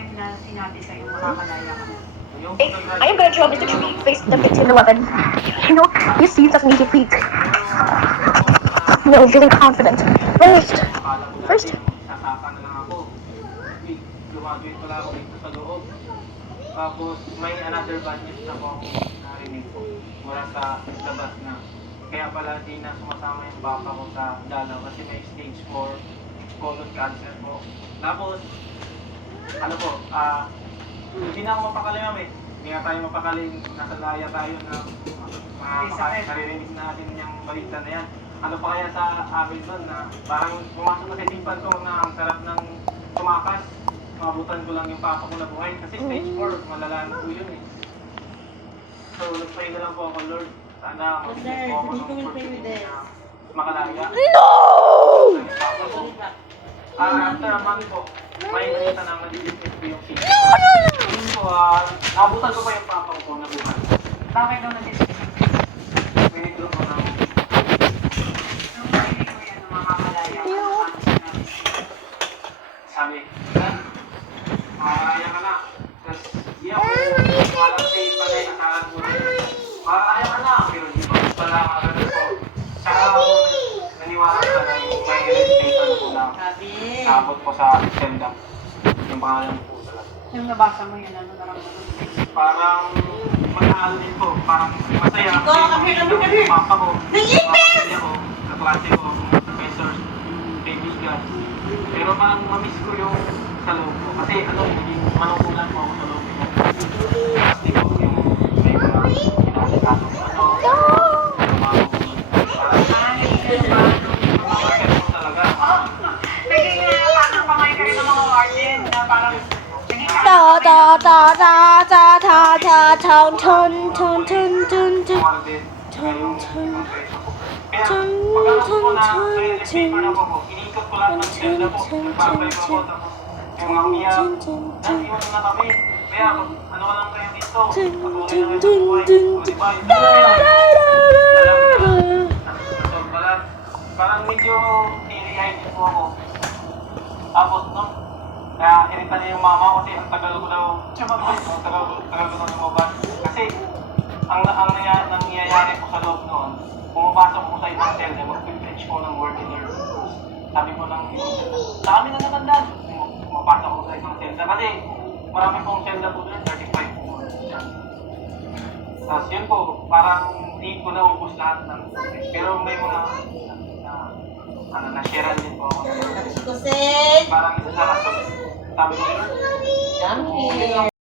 time na sinabi sa'yo makakalaya ka? I am gonna draw Mr. Tree face the victim 11. You know, you see that me defeat. No, feeling confident. First. Sasaka na lang ako. Graduate pala ako dito sa loob. Tapos may another bad news na po narinig ko mula sa labas na kaya pala di na sumasama yung papa ko sa dalaw kasi may stage 4 colon cancer po. Tapos, ano po, hindi na ako mapakali mami. Hindi nga tayo mapakali, nasa laya tayo na maririnig natin yung balita na yan. Ano pa kaya sa amin doon na parang pumasok na sa isipan ko na ang sarap ng tumakas. Mabutan ko lang yung papa ko na buhay kasi stage 4, malala na po yun eh. So, nagpray na lang po ako, Lord. Sana mag-isip po ako ng opportunity na makalaya. No! After a month po, may nakita na nalilipit ko yung case. Yun po, nabutan ko pa yung papa ko na buhay. Bakit daw nag-discuss? Winidro ko na Nung narinig mo yan, makakalaya ka, paano sinabi sa'yo? sabi, makalaya ka na. Tapos, di ako walang safe pala yung akalan mo. Makalaya ka na, pero di ba pala akalan ko. Saka ako naniwala ka na yung may respect ko lang. Nakabot ko sa Zelda. Yung pangalan po talaga. Yung nabasa mo yan, ano naramdaman mo? Parang mag-aaral din po. Parang masaya. Yung papa ko. Masaya ko. Kaklase ko. Professors. Kaibigan. Pero parang mamiss ko yung sa loob ko. Kasi ano, hindi manukulan po ako sa loob ko. Kasi ko yung may mga kinakasikaso ko. Ano? Da da da da da da da tun tun tun tun tun tun. Parang medyo tinihay po ako. Tapos no, kaya irita niya yung mama ko kasi ang tagal ko daw, ang tagal ko daw lumabas. Kasi ang nangyayari ko sa loob noon, pumapasok ko sa ibang cell, mag-preach ko ng word in your sabi ko ng ibang cell. Sa amin na naman dad, pumapasok ko sa ibang cell. Kasi marami pong cell na po doon, 35 po. Tapos yun po, parang hindi ko naubos lahat ng pero may mga na-share din po ako. Parang isa sa rason. Sabi ko, Come here.